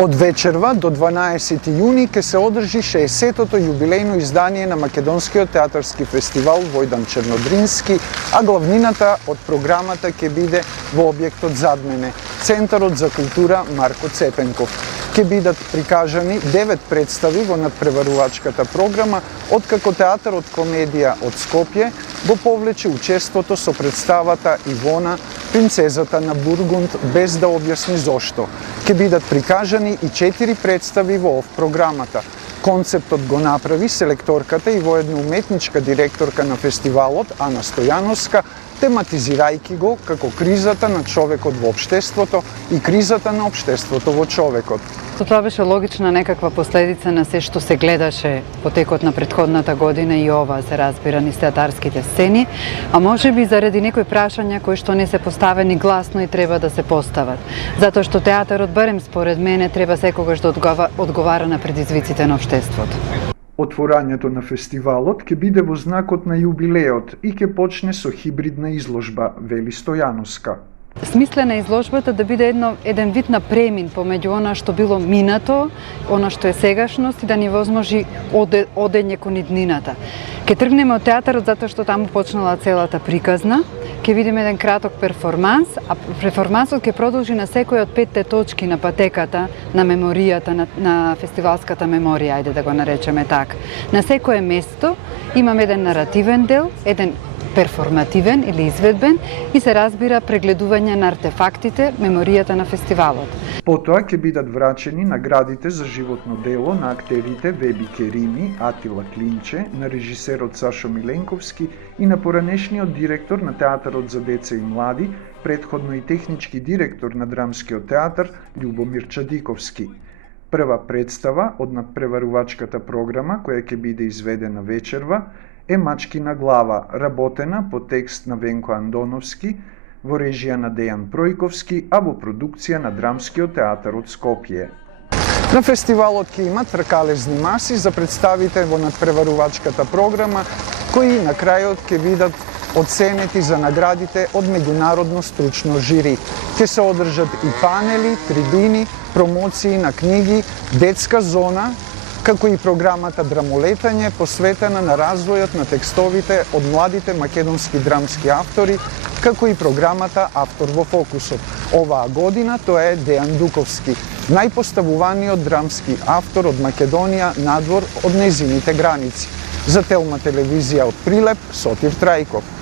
Од вечерва до 12 јуни ќе се одржи 60-тото јубилејно издание на Македонскиот театарски фестивал Војдан Чернодрински, а главнината од програмата ќе биде во објектот зад мене, Центарот за култура Марко Цепенков. Ќе бидат прикажани 9 представи во надпреварувачката програма, откако театарот комедија од Скопје го повлече учеството со представата Ивона, принцезата на Бургунд, без да објасни зошто. Ќе бидат прикажани и 4 представи во ов програмата. Концептот го направи селекторката и воедно уметничка директорка на фестивалот Ана Стојановска, тематизирајќи го како кризата на човекот во општеството и кризата на општеството во човекот. Тоа беше логична некаква последица на се што се гледаше во текот на претходната година и ова се разбира низ театарските сцени, а можеби заради некои прашања кои што не се поставени гласно и треба да се постават. Затоа што театарот, барем според мене, треба секогаш да одговара на предизвиците на општеството. Отворањето на фестивалот ќе биде во знакот на јубилеот и ќе почне со хибридна изложба, вели Стојановска. Смислена изложбата да биде еден вид на премин помеѓу она што било минато, она што е сегашност и да ни возможи одење кон иднината. Ке тргнеме од театарот затоа што таму почнала целата приказна, ќе видиме еден краток перформанс, а перформансот ќе продолжи на секој од 5 точки на патеката на меморијата, на фестивалската меморија, ајде да го наречеме така. На секое место имаме еден наративен дел, еден перформативен или изведбен и се разбира прегледување на артефактите, меморијата на фестивалот. Потоа ќе бидат врачени наградите за животно дело на актерите Веби Керими, Атила Клинче, на режисерот Сашо Миленковски и на поранешниот директор на Театарот за деца и млади, претходно и технички директор на Драмскиот театар Љубомир Чадиковски. Прва представа од надпреварувачката програма, која ќе биде изведена вечерва, е Мачкина глава, работена по текст на Венко Андоновски, во режија на Дејан Пројковски, а во продукција на Драмскиот театар од Скопје. На фестивалот ќе има тркалезни маси за представите во надпреварувачката програма, кои на крајот ќе бидат оценети за наградите од меѓународно стручно жири. Ќе се одржат и панели, трибини, промоции на книги, детска зона, како и програмата Драмолетање, посветена на развојот на текстовите од младите македонски драмски автори, како и програмата Автор во фокусот. Оваа година тоа е Дејан Дуковски, најпоставуваниот драмски автор од Македонија надвор од нејзините граници. За Телма телевизија од Прилеп, Сотир Трајков.